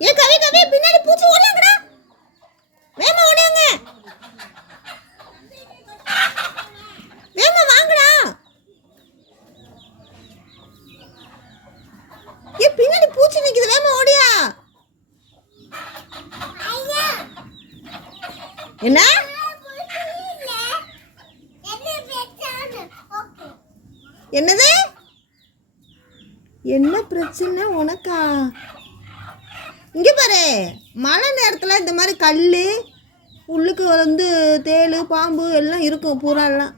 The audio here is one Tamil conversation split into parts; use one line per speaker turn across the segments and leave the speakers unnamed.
ஏ கவி கவி பின்னாடி பூச்சி ஓடுங்கடா வேமா ஓடுங்க வேமா வாங்கடா. ஏ பின்னாடி பூச்சி நிக்குது. வேமா ஓடியா. என்ன? என்னது? என்ன பிரச்சனை உனக்கா? இங்கே பாரு மழை நேரத்தில் இந்த மாதிரி கல் உள்ளுக்கு வந்து தேள் பாம்பு எல்லாம் இருக்கும் பூராலாம்.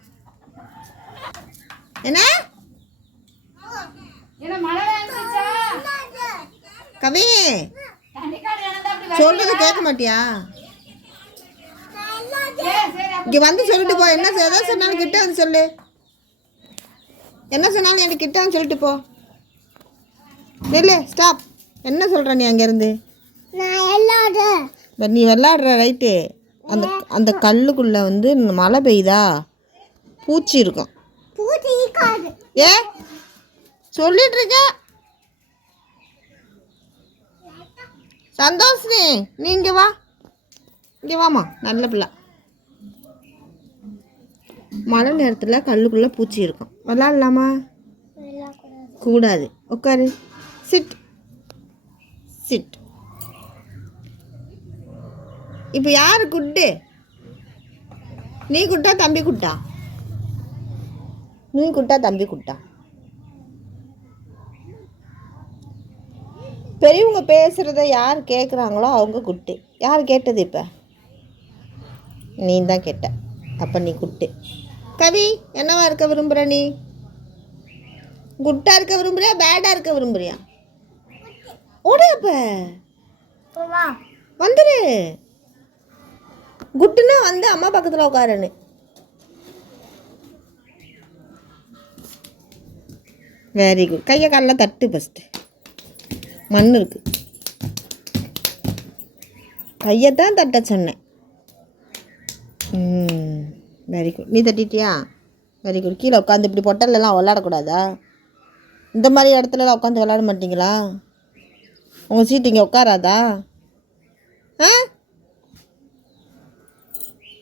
என்ன? கவி சொல்றது கேட்க மாட்டியா? இங்கே வந்து சொல்லிட்டு போ. என்ன எதோ சொன்னாலும் கிட்ட வந்து சொல்லு. என்ன சொன்னாலும் எனக்கு கிட்ட வந்து சொல்லிட்டு போ. நில்லு ஸ்டாப் என்ன சொல்கிற நீ அங்கேருந்து? நீ விளாடுற ரைட்டு. அந்த அந்த கல்லுக்குள்ளே வந்து மழை பெய்யுதா? பூச்சி இருக்கும். ஏ? சொல்லிட்டு இருக்க. சந்தோஷ் நீ இங்கே வா. இங்கே வாமா நல்ல பிள்ளை. மழை நேரத்தில் கல்லுக்குள்ளே பூச்சி இருக்கும். விளாட்லாமா கூடாது. உட்காரு. சிட் சிட் இப்போ யார் குட்டு? நீ குட்டா தம்பி குட்டா? நீ குட்டா தம்பி குட்டா? பெரியவங்க பேசுகிறத யார் கேட்குறாங்களோ அவங்க குட்டு. யார் கேட்டது இப்போ? நீ தான் கேட்ட. அப்போ நீ குட்டு. கவி என்னவா இருக்க விரும்புகிற நீ? குட்டா இருக்க விரும்புறியா பேடா இருக்க விரும்புறியா? ஓடு அப்ப. வந்துரு. குட்டுன்னா வந்து அம்மா பக்கத்தில் உட்காருன்னு வெரி குட் கையை காலில் தட்டு ஃபஸ்ட்டு மண் இருக்கு. கையை தான் தட்ட சொன்னேன். ம் வெரி குட் நீ தட்டிட்டியா? வெரி குட் கீழே உட்காந்து இப்படி பொட்டல்லாம் விளாடக்கூடாதா இந்த மாதிரி இடத்துலலாம் உட்காந்து விளாட மாட்டிங்களா? உங்கள் சீட்டு இங்கே உட்காராதா? ஆ?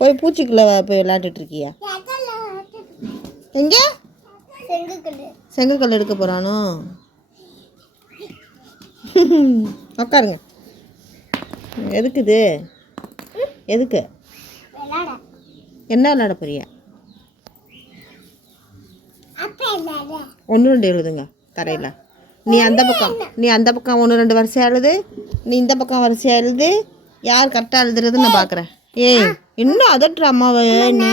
போய் பூச்சிக்குள்ளே போய் விளையாண்டுட்டு இருக்கியா எங்கே? செங்கக்கல் எடுக்க போகிறானோ உட்காருங்க எதுக்கு இது எதுக்கு? என்ன விளையாட போறியா? ஒன்று ரெண்டு எழுதுங்க தரையில். நீ அந்த பக்கம் நீ அந்த பக்கம் ஒன்று ரெண்டு வரிசையாக எழுது நீ இந்த பக்கம் வரிசையாக எழுது யார் கரெக்டாக எழுதுறதுன்னு நான் பார்க்குறேன் ஏய் இன்னும் அதட்டுற அம்மாவை? நீ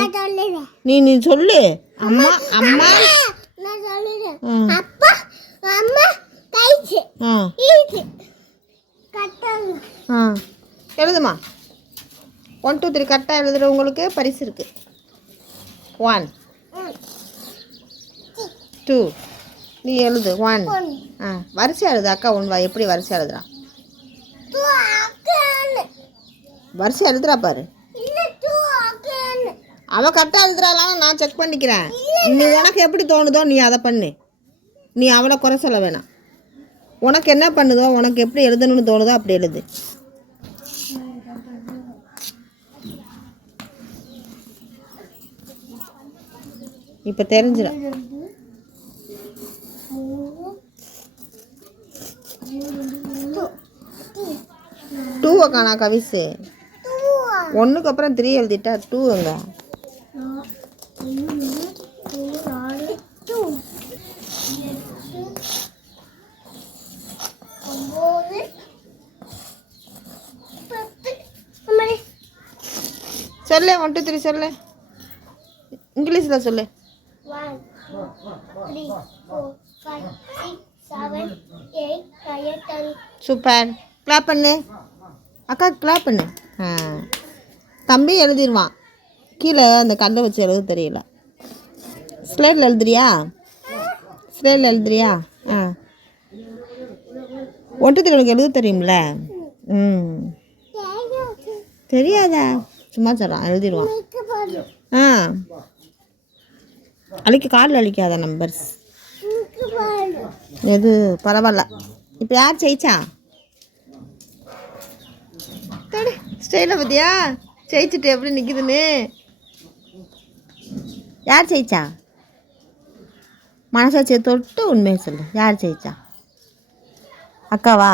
நீ நீ சொல்லு. அம்மா அம்மா ம். ஆ. ஆ. எழுதுமா. ஒன் டூ த்ரீ கரெக்டாக எழுதுறவங்களுக்கு பரிசு இருக்கு. ஒன் டூ நீ எழுது. ஒன். ஆ. வரிசை எழுது அக்கா வா எப்படி வரிசை எழுதுறா? வரிசை எழுதுறா பாரு. அவன் கரெக்டாக எழுதுறாளான்னு நான் செக் பண்ணிக்கிறேன். நீ உனக்கு எப்படி தோணுதோ நீ அதை பண்ணு. நீ அவளை குறை சொல்ல வேணாம். உனக்கு என்ன பண்ணுதோ உனக்கு எப்படி எழுதணும்னு தோணுதோ அப்படி எழுது. இப்போ தெரிஞ்சிடும். டூவை காணா கவிஸு ஒன்றுக்கு அப்புறம் த்ரீ எழுதிட்டா டூ எங்க? சொல்லு ஒன் டூ த்ரீ சொல்லு. இங்கிலீஷில் சொல்லு. சூப்பர் கிளாப் பண்ணு. அக்கா கிளாப் பண்ணு. ஆ. தம்பி எழுதிடுவான் கீழே அந்த கல்லை வச்சு எழுத தெரியல. ஸ்லேட்டில் எழுதுறியா? ஸ்லேட்டில் எழுதுறியா? ஆ. ஒன்று உனக்கு எழுத தெரியும்ல? ம். தெரியாதா? சும்மா சொல்கிறான் எழுதிடுவான் ஆ. அழிக்க காலில் அழிக்காத நம்பர்ஸ் எது பரவாயில்ல இப்போ யார் ஜெயிச்சா? ஸ்டைலை பார்த்தியா ஜெயிச்சுட்டு எப்படி நிற்குதுன்னு யார் ஜெயிச்சா? மனசாட்சியை தொட்டு உண்மையை சொல்லு. யார் ஜெயிச்சா? அக்காவா?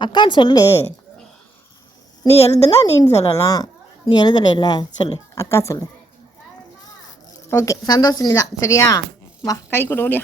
அக்கான்னு சொல்லு. நீ எழுதுனா நீன்னு சொல்லலாம். நீ எழுதலைல்ல சொல்லு. அக்கா சொல்லு. ஓகே சந்தோஷம் நீ தான் சரியா? வா கை கொடு ஓடியா.